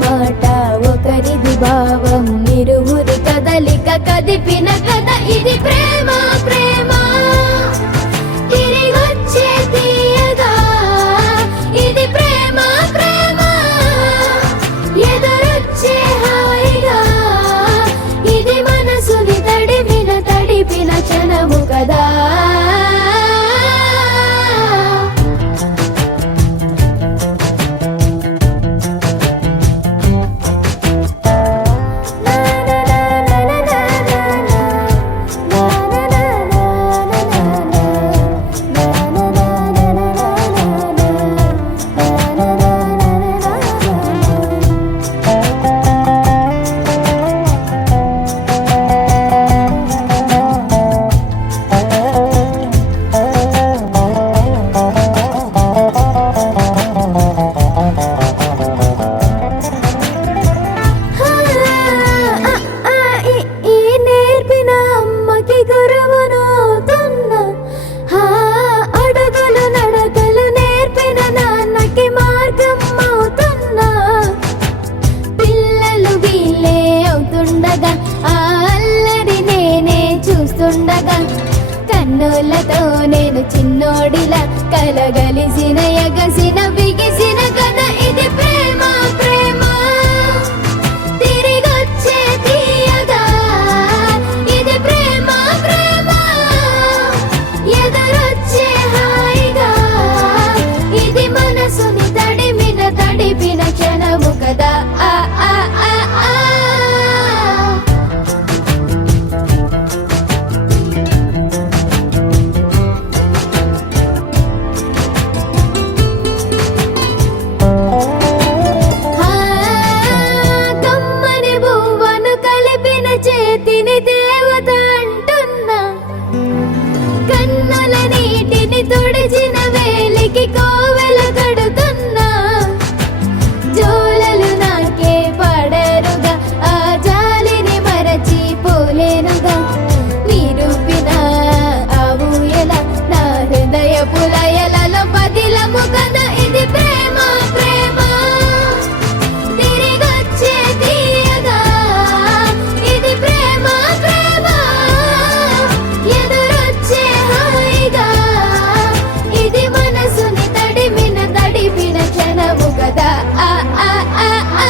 మాట ఒకరిది భావం ఇరువురి కదలిక కదిపిన కథ ఇది ప్రేమ ప్రేమ తిరిగొచ్చే తీయగా ఇది ప్రేమ ప్రేమ ఎదురొచ్చే హాయిగా ఇది మనసుని తడిపిన క్షణము కదా కన్నులతో నేను చిన్నోడిలా కలగలిసిన ఎగసిన బిగిసిన కథ ఇది ప్రేమ ప్రేమ తిరిగొచ్చే తీయగా ఇది ప్రేమ ప్రేమ ఎదురొచ్చే హాయిగా ఇది మనసుని తడిపిన క్షణము కదా ఆ ఆ ఆ ఆ దేవత అంటున్నా కన్నుల నీటిని తుడిచిన వేలికి కోవెల కడుతున్నా జోలలు నాకే పడరుగా ఆ జాలిని మరచి పోలేనుగా నిరూపిన ఆ ఊయల నా హృదయ పులయలలో పదిలము కదా ఇది ప్రేమ ప్రేమ తిరిగొచ్చే తీయగా ఇది ప్రేమ ప్రేమ ఎదురొచ్చే హాయిగా ఇది మనసుని తడిపిన క్షణము కదా ఆ ఆ ఆ ఆ